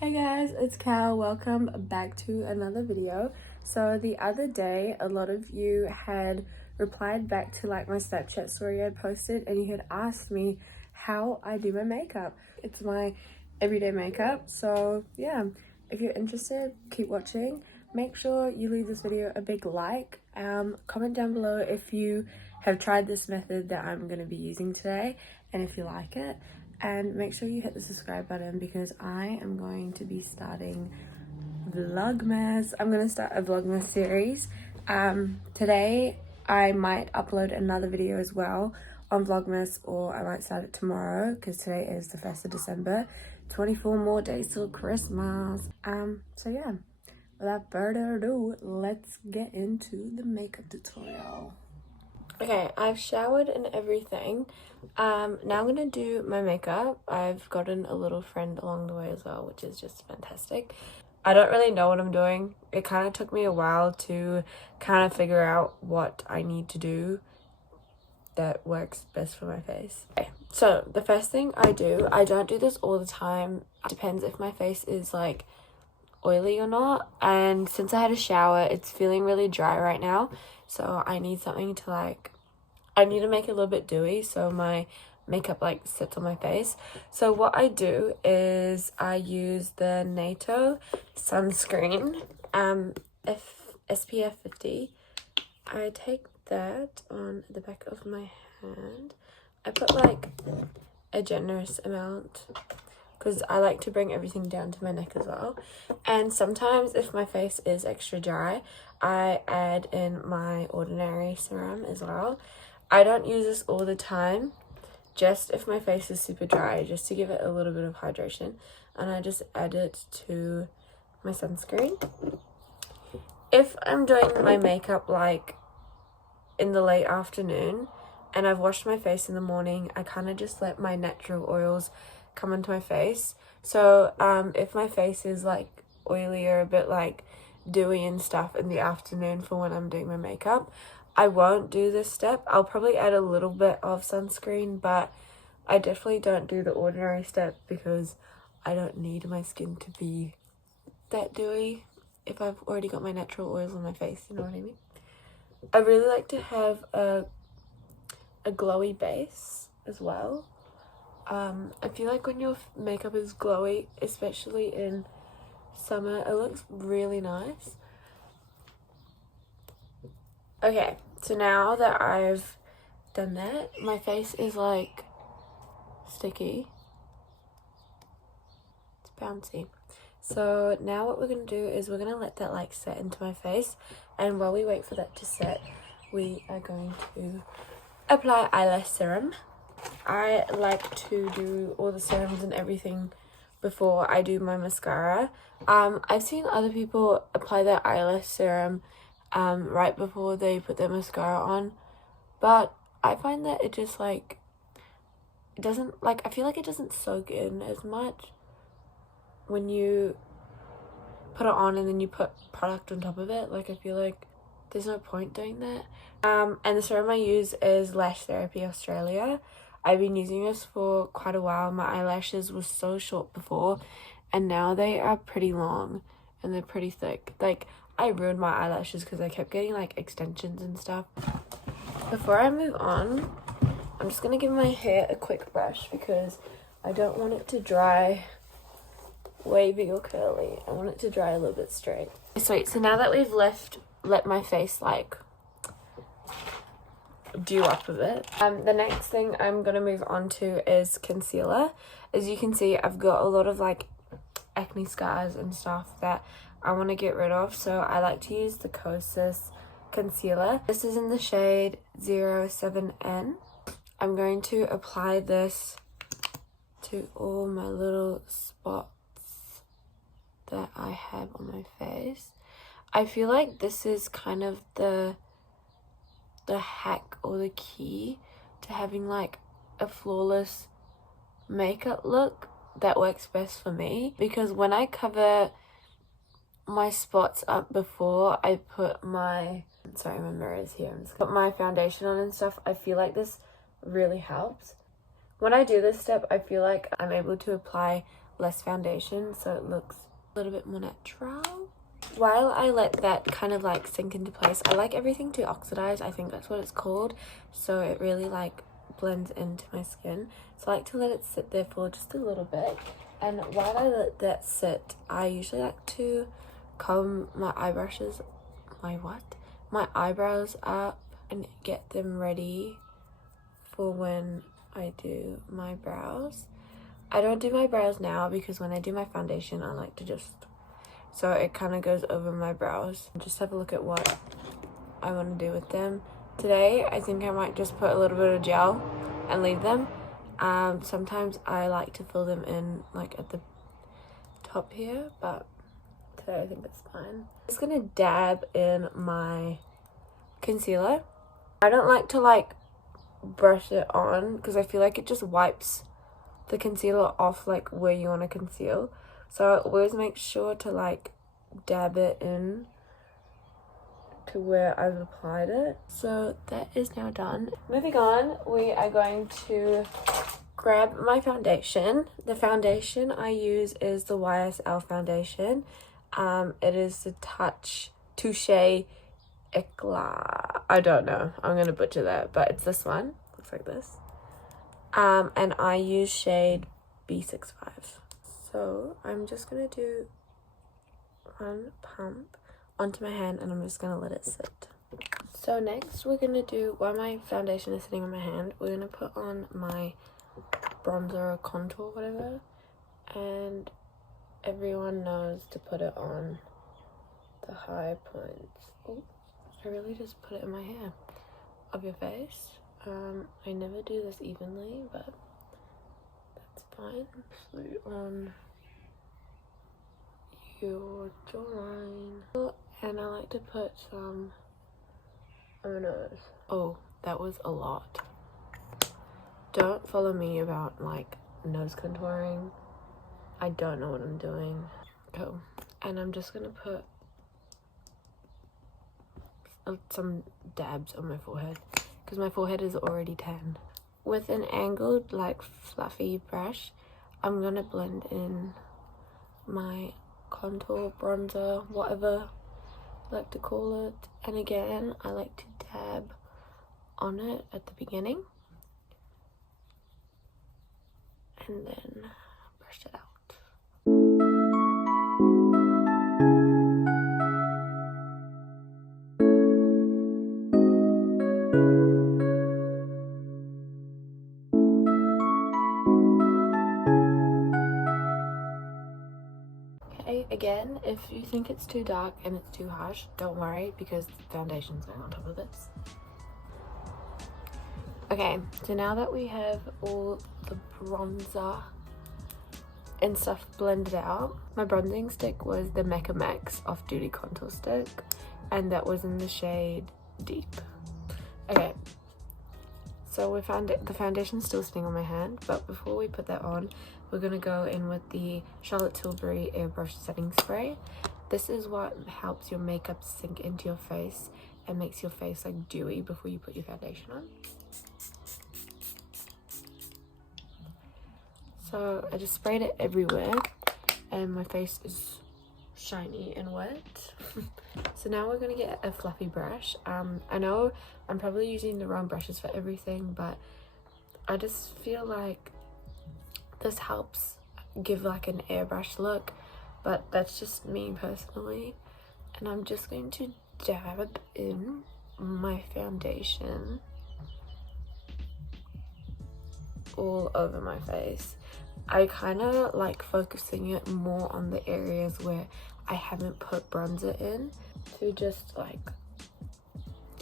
Hey guys, it's Cal. Welcome back to another video. So the other day, a lot of you had replied back to like my Snapchat story I posted, and you had asked me how I do my makeup. It's my everyday makeup. So yeah, if you're interested, keep watching. Make sure you leave this video a big like. Comment down below if you have tried this method that I'm going to be using today and if you like it. And make sure you hit the subscribe button because I am going to be starting Vlogmas. I'm going to start a Vlogmas series. Today I might upload another video as well on Vlogmas, or I might start it tomorrow because today is the 1st of December. 24 more days till Christmas. So yeah, without further ado, let's get into the makeup tutorial. Okay, I've showered and everything. Now I'm gonna do my makeup. I've gotten a little friend along the way as well, which is just fantastic. I don't really know what I'm doing. It kind of took me a while to kind of figure out what I need to do that works best for my face. Okay, so the first thing I don't do this all the time. It depends if my face is like oily or not, and since I had a shower, it's feeling really dry right now, so I need something to I need to make it a little bit dewy so my makeup like sits on my face. So what I do is I use the NATO sunscreen, SPF 50. I take that on the back of my hand. I put like a generous amount because I like to bring everything down to my neck as well. And sometimes if my face is extra dry, I add in my Ordinary serum as well. I don't use this all the time, just if my face is super dry, just to give it a little bit of hydration. And I just add it to my sunscreen. If I'm doing my makeup like in the late afternoon and I've washed my face in the morning, I kind of just let my natural oils come into my face. So if my face is like oily or a bit like dewy and stuff in the afternoon for when I'm doing my makeup, I won't do this step. I'll probably add a little bit of sunscreen, but I definitely don't do the Ordinary step because I don't need my skin to be that dewy if I've already got my natural oils on my face, you know what I mean? I really like to have a glowy base as well. I feel like when your makeup is glowy, especially in summer, it looks really nice. Okay, so now that I've done that, my face is like sticky. It's bouncy. So now what we're going to do is we're going to let that like set into my face, and while we wait for that to set, we are going to apply eyelash serum. I like to do all the serums and everything before I do my mascara. I've seen other people apply their eyelash serum right before they put their mascara on, but I find that it just like, it doesn't, like, I feel like it doesn't soak in as much when you put it on and then you put product on top of it. Like, I feel like there's no point doing that. And the serum I use is Lash Therapy Australia. I've been using this for quite a while. My eyelashes were so short before, and now they are pretty long and they're pretty thick. Like, I ruined my eyelashes because I kept getting like extensions and stuff. Before I move on, I'm just gonna give my hair a quick brush because I don't want it to dry wavy or curly. I want it to dry a little bit straight. Sweet. So now that we've let my face like dew up a bit, the next thing I'm gonna move on to is concealer. As you can see, I've got a lot of like acne scars and stuff that I want to get rid of, so I like to use the Kosas concealer. This is in the shade 07N. I'm going to apply this to all my little spots that I have on my face. I feel like this is kind of the hack or the key to having like a flawless makeup look that works best for me, because when I cover my spots up before I put my mirror is here, put my foundation on and stuff, I feel like this really helps. When I do this step, I feel like I'm able to apply less foundation, so it looks a little bit more natural. While I let that kind of like sink into place, I like everything to oxidize. I think that's what it's called. So it really like blends into my skin. So I like to let it sit there for just a little bit. And while I let that sit, I usually like to comb my eyebrows up and get them ready for when I do my brows. I don't do my brows now because when I do my foundation, I like to just, so it kind of goes over my brows. Just have a look at what I want to do with them. Today, I think I might just put a little bit of gel and leave them. Sometimes I like to fill them in like at the top here, but today I think it's fine. I'm just gonna dab in my concealer. I don't like to like brush it on because I feel like it just wipes the concealer off like where you want to conceal. So I always make sure to like dab it in to where I've applied it. So that is now done. Moving on, we are going to grab my foundation. The foundation I use is the YSL foundation. It is the Touche Eclat. I don't know. I'm gonna butcher that, but it's this one. Looks like this. And I use shade B65. So I'm just gonna do one pump onto my hand and I'm just gonna let it sit. So next we're gonna do, while my foundation is sitting on my hand, we're gonna put on my bronzer or contour, whatever, and everyone knows to put it on the high points. Oh, I really just put it in my hair of your face. I never do this evenly, but that's fine. So on your jawline, and I like to put some on my nose. Oh, that was a lot. Don't follow me about like nose contouring. I don't know what I'm doing. Oh, and I'm just gonna put some dabs on my forehead because my forehead is already tan. With an angled like fluffy brush, I'm gonna blend in my contour, bronzer, whatever I like to call it. And again, I like to dab on it at the beginning and then brush it out. Okay, again, if you think it's too dark and it's too harsh, don't worry because the foundation's going on top of this. Okay, so now that we have all the bronzer and stuff blended out, my bronzing stick was the Mecca Max Off Duty Contour Stick, and that was in the shade Deep. Okay, so we found it, the foundation's still sitting on my hand, but before we put that on, we're gonna go in with the Charlotte Tilbury Airbrush Setting Spray. This is what helps your makeup sink into your face and makes your face like dewy before you put your foundation on. So I just sprayed it everywhere and my face is shiny and wet. So now we're gonna get a fluffy brush. I know I'm probably using the wrong brushes for everything, but I just feel like this helps give like an airbrush look, but that's just me personally. And I'm just going to dab in my foundation all over my face. I kind of like focusing it more on the areas where I haven't put bronzer in to just like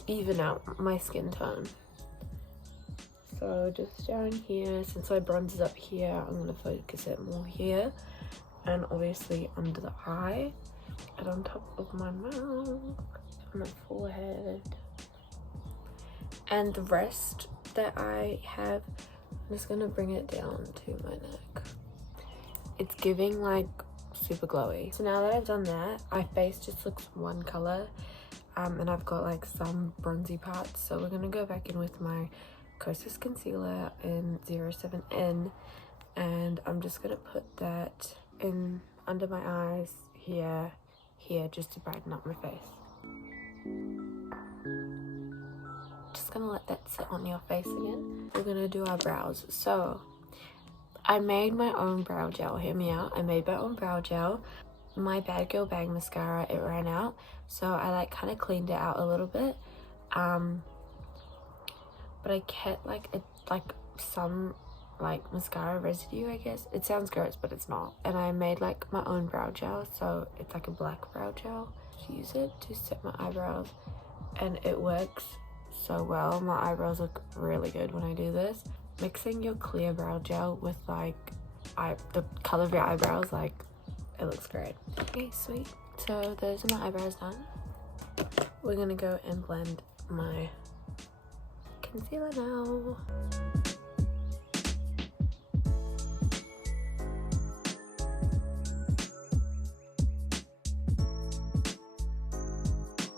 even out my skin tone. So just down here, since my bronzer's up here, I'm going to focus it more here, and obviously under the eye and on top of my mouth, on my forehead, and the rest that I have, I'm just going to bring it down to my neck. It's giving like super glowy. So now that I've done that, my face just looks one color, and I've got like some bronzy parts. So we're going to go back in with my Kosas concealer in 07N, and I'm just gonna put that in under my eyes, here, just to brighten up my face. Just gonna let that sit on your face again. We're gonna do our brows. So I made my own brow gel. Hear me out. I made my own brow gel. My Bad Girl Bang mascara, it ran out, so I like kind of cleaned it out a little bit, but I kept like some like mascara residue, I guess. It sounds gross, but it's not. And I made like my own brow gel, so it's like a black brow gel. To use it to set my eyebrows, and it works so well. My eyebrows look really good when I do this. Mixing your clear brow gel with like the color of your eyebrows, like, it looks great. Okay, sweet. So those are my eyebrows done. We're gonna go and blend my concealer now.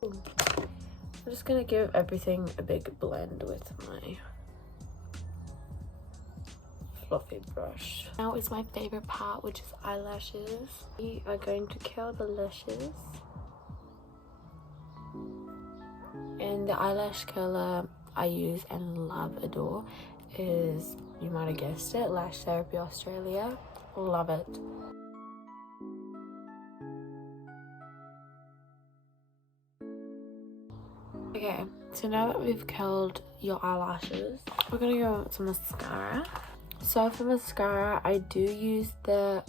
I'm just gonna give everything a big blend with my fluffy brush. Now is my favorite part, which is eyelashes. We are going to curl the lashes. And the eyelash curler I use and love, adore, is, you might have guessed it, Lash Therapy Australia. Love it. Okay, so now that we've curled your eyelashes, we're gonna go with some mascara. So for mascara, I do use the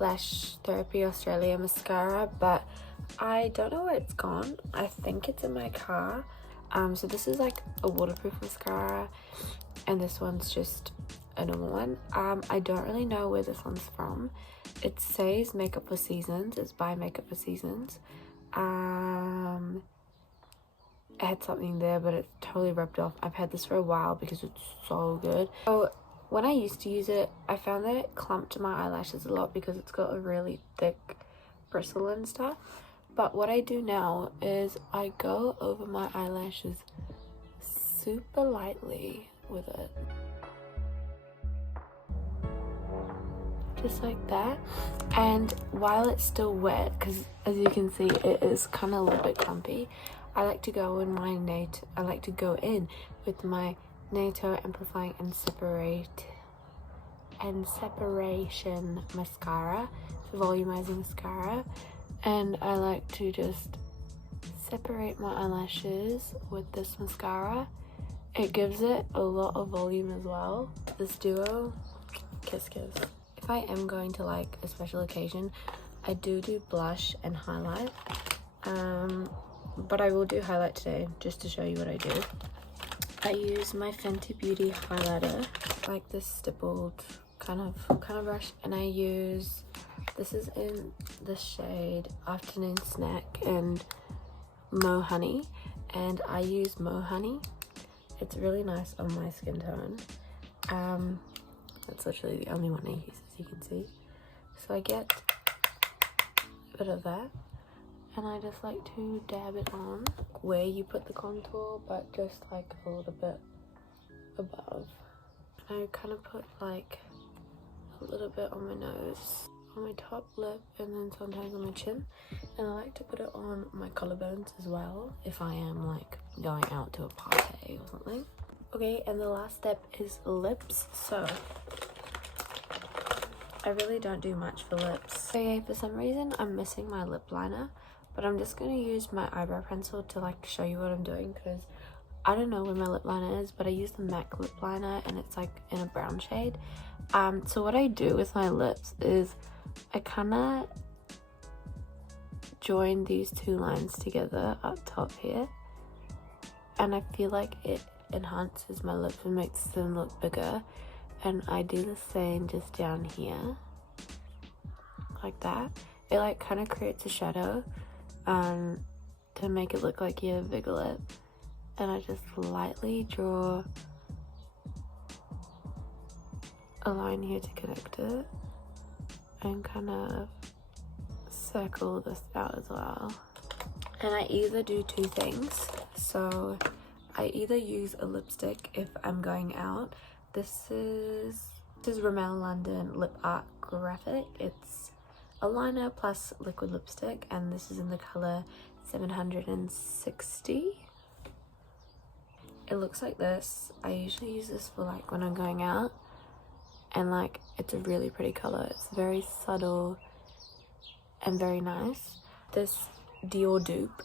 Lash Therapy Australia mascara, but I don't know where it's gone. I think it's in my car. So this is like a waterproof mascara, and this one's just a normal one. I don't really know where this one's from. It says Makeup for Seasons. It's by Makeup for Seasons. It had something there, but it's totally rubbed off. I've had this for a while because it's so good. So when I used to use it, I found that it clumped my eyelashes a lot because it's got a really thick bristle and stuff. But what I do now is I go over my eyelashes super lightly with it. Just like that. And while it's still wet, because as you can see it is kind of a little bit clumpy, I like to go in with my Nato Amplifying and Separation mascara. It's a volumizing mascara, and I like to just separate my eyelashes with this mascara. It gives it a lot of volume as well. This duo, kiss kiss. If I am going to like a special occasion, I do blush and highlight, but I will do highlight today just to show you what I do. I use my Fenty Beauty highlighter, like this stippled kind of brush, and I use, this is in the shade Afternoon Snack and Mo Honey, and I use Mo Honey. It's really nice on my skin tone. That's literally the only one I use, as you can see. So I get a bit of that, and I just like to dab it on where you put the contour, but just like a little bit above. And I kind of put like a little bit on my nose, on my top lip, and then sometimes on my chin. And I like to put it on my collarbones as well if I am like going out to a party or something. Okay, and the last step is lips. So I really don't do much for lips. Okay, for some reason I'm missing my lip liner, but I'm just going to use my eyebrow pencil to like show you what I'm doing, because I don't know where my lip liner is, but I use the MAC lip liner and it's like in a brown shade. So what I do with my lips is I kind of join these two lines together up top here, and I feel like it enhances my lips and makes them look bigger. And I do the same just down here, like that. It like kind of creates a shadow to make it look like you have a bigger lip. And I just lightly draw a line here to connect it, and kind of circle this out as well. And I either do two things. So I either use a lipstick if I'm going out. This is This is Rimmel London Lip Art Graphic. It's a liner plus liquid lipstick, and this is in the color 760. It looks like this. I usually use this for like when I'm going out, and like it's a really pretty color. It's very subtle and very nice. This Dior dupe,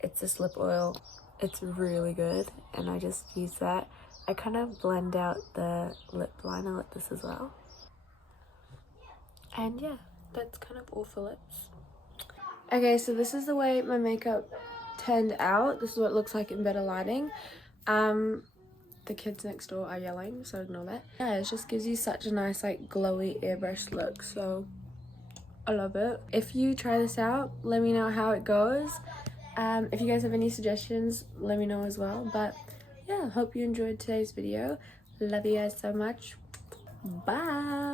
it's this lip oil. It's really good, and I just use that. I kind of blend out the lip liner like this as well. And yeah, that's kind of all for lips. Okay, so this is the way my makeup turned out. This is what it looks like in better lighting. The kids next door are yelling, so ignore that. Yeah, it just gives you such a nice like glowy airbrush look, so I love it. If you try this out, let me know how it goes. If you guys have any suggestions, let me know as well. But yeah, hope you enjoyed today's video. Love you guys so much. Bye.